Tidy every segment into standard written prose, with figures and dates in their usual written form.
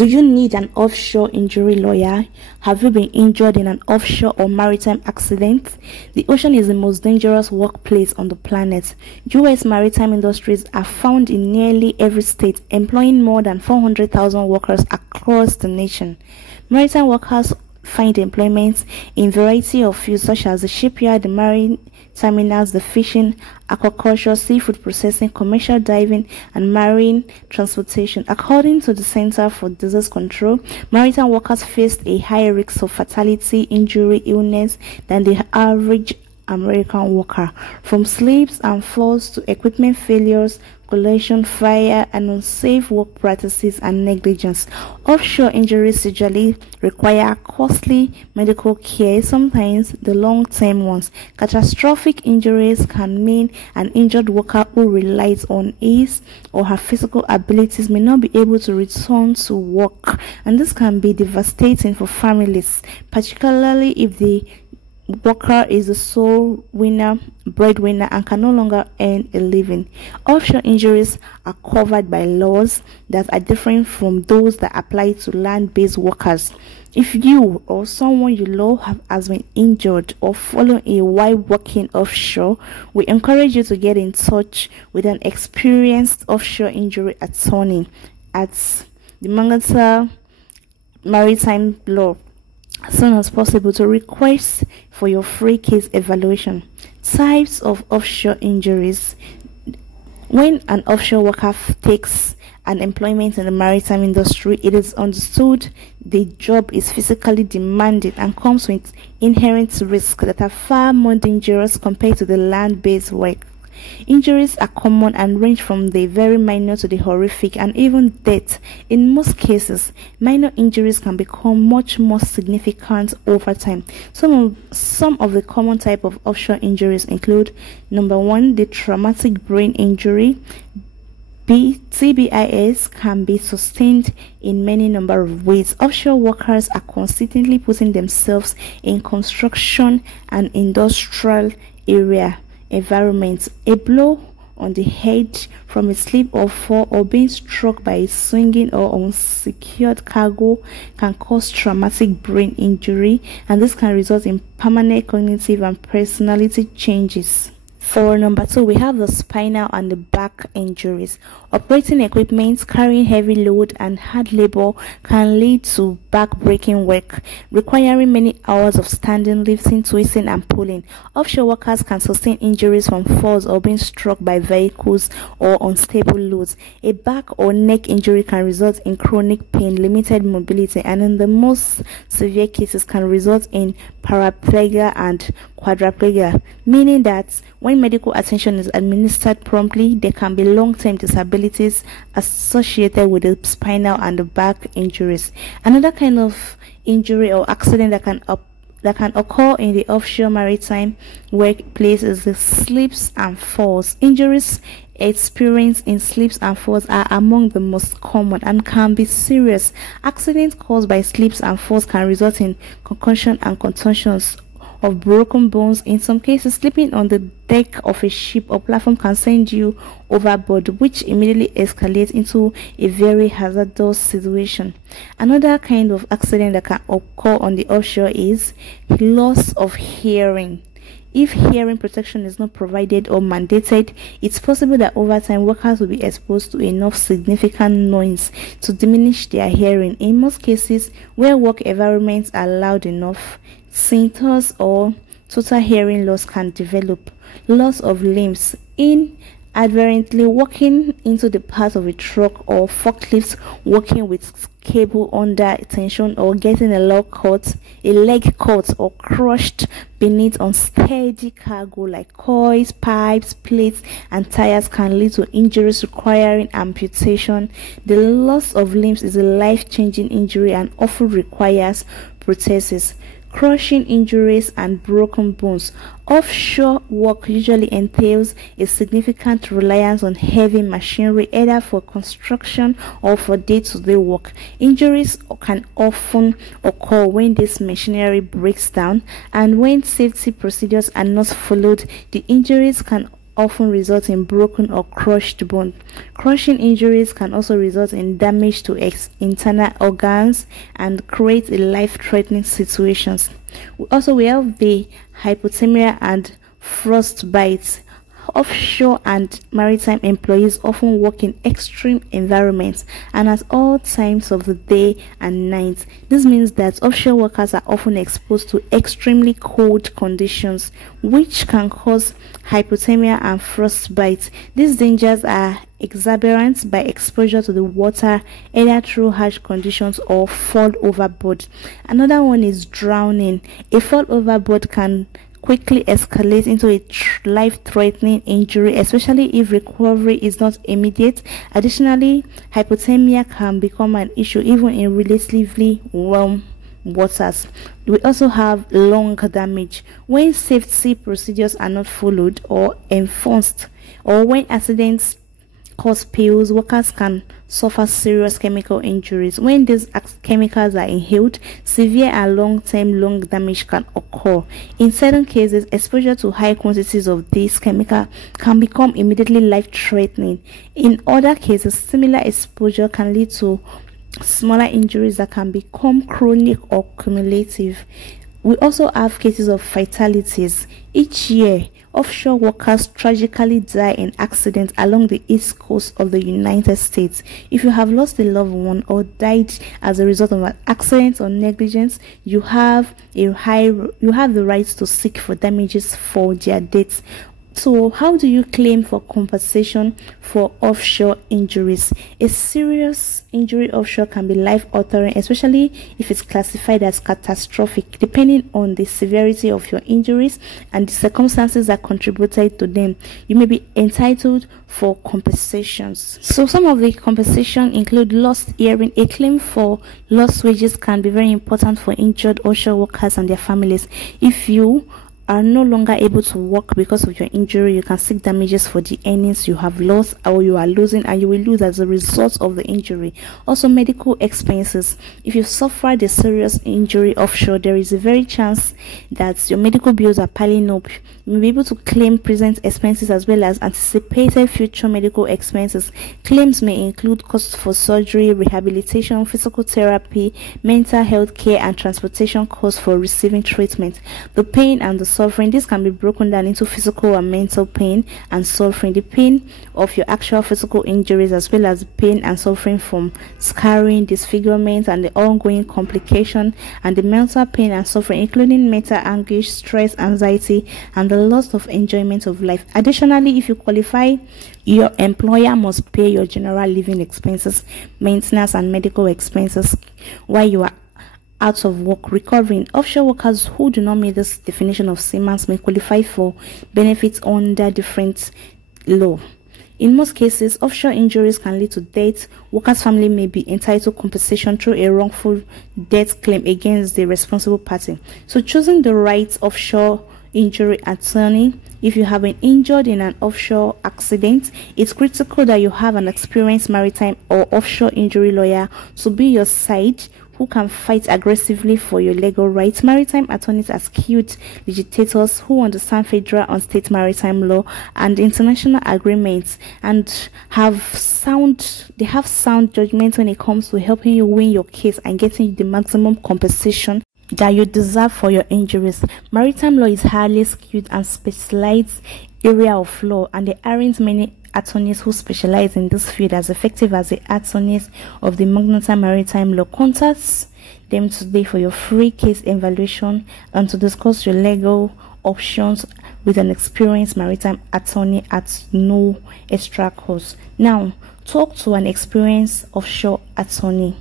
Do you need an offshore injury lawyer? Have you been injured in an offshore or maritime accident? The ocean is the most dangerous workplace on the planet. U.S. maritime industries are found in nearly every state, employing more than 400,000 workers across the nation. Maritime workers find employment in a variety of fields such as the shipyard, the marine terminals, the fishing, aquaculture, seafood processing, commercial diving, and marine transportation. According to the Center for Disease Control, maritime workers face a higher risk of fatality, injury, illness than the average American worker. From slips and falls to equipment failures, collision, fire, and unsafe work practices and negligence. Offshore injuries usually require costly medical care, sometimes the long-term ones. Catastrophic injuries can mean an injured worker who relies on his or her physical abilities may not be able to return to work, and this can be devastating for families, particularly if the worker is the sole breadwinner and can no longer earn a living. Offshore injuries are covered by laws that are different from those that apply to land-based workers. If you or someone you know has been injured or fallen ill while working offshore, we encourage you to get in touch with an experienced offshore injury attorney at the Mangata Maritime Law as soon as possible to request for your free case evaluation. Types of offshore injuries. When an offshore worker takes an employment in the maritime industry, it is understood the job is physically demanding and comes with inherent risks that are far more dangerous compared to the land-based work. Injuries are common and range from the very minor to the horrific and even death. In most cases, minor injuries can become much more significant over time. Some of the common type of offshore injuries include: number one, the traumatic brain injury. TBIS can be sustained in many number of ways. Offshore workers are constantly putting themselves in construction and industrial environments. A blow on the head from a slip or fall or being struck by a swinging or unsecured cargo can cause traumatic brain injury, and this can result in permanent cognitive and personality changes. For number two, we have the spinal and the back injuries. Operating equipment, carrying heavy load, and hard labor can lead to back-breaking work, requiring many hours of standing, lifting, twisting, and pulling. Offshore workers can sustain injuries from falls or being struck by vehicles or unstable loads. A back or neck injury can result in chronic pain, limited mobility, and in the most severe cases can result in paraplegia and quadriplegia, meaning that when medical attention is administered promptly, there can be long-term disabilities associated with the spinal and the back injuries. Another kind of injury or accident that can occur in the offshore maritime workplace is the slips and falls. Injuries experienced in slips and falls are among the most common and can be serious. Accidents caused by slips and falls can result in concussion and contusions of broken bones. In some cases, sleeping on the deck of a ship or platform can send you overboard, which immediately escalates into a very hazardous situation. Another kind of accident that can occur on the offshore is loss of hearing. If hearing protection is not provided or mandated, it's possible that over time workers will be exposed to enough significant noise to diminish their hearing. In most cases, where work environments are loud enough, tinnitus or total hearing loss can develop. Loss of limbs. Inadvertently walking into the path of a truck or forklift, working with cable under tension, or getting a leg caught or crushed beneath unsteady cargo like coils, pipes, plates, and tires can lead to injuries requiring amputation. The loss of limbs is a life-changing injury and often requires prosthesis. Crushing injuries and broken bones. Offshore work usually entails a significant reliance on heavy machinery, either for construction or for day-to-day work. Injuries can often occur when this machinery breaks down, and when safety procedures are not followed, the injuries can often result in broken or crushed bone. Crushing injuries can also result in damage to internal organs and create a life-threatening situations. We have the hypothermia and frostbite. Offshore and maritime employees often work in extreme environments and at all times of the day and night. This means that offshore workers are often exposed to extremely cold conditions, which can cause hypothermia and frostbite. These dangers are exacerbated by exposure to the water, either through harsh conditions or fall overboard. Another one is drowning. A fall overboard can quickly escalate into a life-threatening injury, especially if recovery is not immediate. Additionally, hypothermia can become an issue even in relatively warm waters. We also have lung damage. When safety procedures are not followed or enforced, or when accidents cause spills, workers can suffer serious chemical injuries. When these chemicals are inhaled, severe and long-term lung damage can occur. In certain cases, exposure to high quantities of this chemical can become immediately life-threatening. In other cases, similar exposure can lead to smaller injuries that can become chronic or cumulative. We also have cases of fatalities. Each year, offshore workers tragically die in accidents along the east coast of the United States. If you have lost a loved one or died as a result of an accident or negligence, you have the right to seek for damages for their deaths. So how do you claim for compensation for offshore injuries? A serious injury offshore can be life-altering, especially if it's classified as catastrophic, depending on the severity of your injuries and the circumstances that contributed to them. You may be entitled for compensations. So some of the compensation include lost hearing. A claim for lost wages can be very important for injured offshore workers and their families. If you are no longer able to work because of your injury, you can seek damages for the earnings you have lost or you are losing and you will lose as a result of the injury. Also, medical expenses. If you suffered a serious injury offshore, there is a very chance that your medical bills are piling up. You may be able to claim present expenses as well as anticipated future medical expenses. Claims may include costs for surgery, rehabilitation, physical therapy, mental health care, and transportation costs for receiving treatment. The pain and the suffering. This can be broken down into physical and mental pain and suffering. The pain of your actual physical injuries as well as pain and suffering from scarring, disfigurement, and the ongoing complication, and the mental pain and suffering including mental anguish, stress, anxiety, and the loss of enjoyment of life. Additionally, if you qualify, your employer must pay your general living expenses, maintenance, and medical expenses while you are out of work recovering. Offshore workers who do not meet this definition of seamen may qualify for benefits under different law. In most cases, offshore injuries can lead to death. Workers' family may be entitled compensation through a wrongful death claim against the responsible party. So choosing the right offshore injury attorney. If you have been injured in an offshore accident, it's critical that you have an experienced maritime or offshore injury lawyer to be your side who can fight aggressively for your legal rights. Maritime attorneys are skilled litigators who understand federal and state maritime law and international agreements and have sound judgment when it comes to helping you win your case and getting the maximum compensation that you deserve for your injuries. Maritime law is highly skilled and specialized area of law, and there aren't many attorneys who specialize in this field as effective as the attorneys of the Magnata Maritime Law. Contact them today for your free case evaluation and to discuss your legal options with an experienced maritime attorney at no extra cost. Now, talk to an experienced offshore attorney.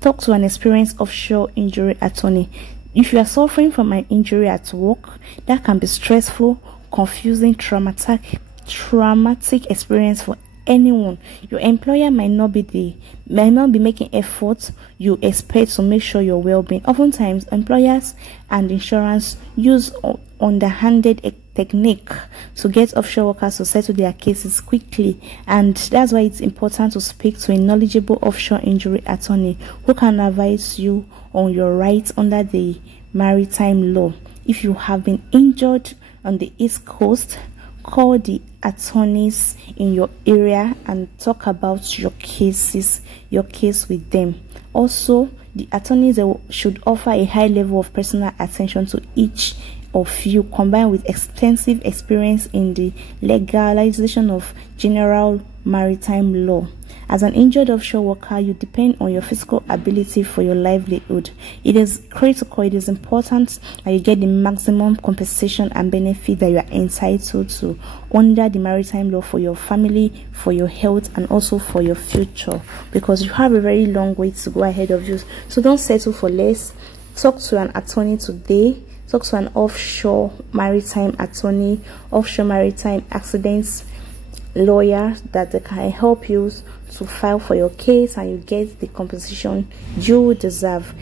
Talk to an experienced offshore injury attorney. If you are suffering from an injury at work, that can be stressful, confusing, traumatic experience for anyone. Your employer might not be making efforts you expect to make sure your well-being. Oftentimes, employers and insurance use underhanded technique to get offshore workers to settle their cases quickly, and that's why it's important to speak to a knowledgeable offshore injury attorney who can advise you on your rights under the maritime law. If you have been injured on the East Coast, call the attorneys in your area and talk about your case with them. Also, the attorneys should offer a high level of personal attention to each of you, combined with extensive experience in the legalization of general maritime law. As an injured offshore worker, you depend on your physical ability for your livelihood. It is critical, it is important that you get the maximum compensation and benefit that you are entitled to under the maritime law for your family, for your health, and also for your future, because you have a very long way to go ahead of you. So don't settle for less. Talk to an attorney today. Talk to an offshore maritime attorney, offshore maritime accidents lawyer, that they can help you to file for your case and you get the compensation you deserve.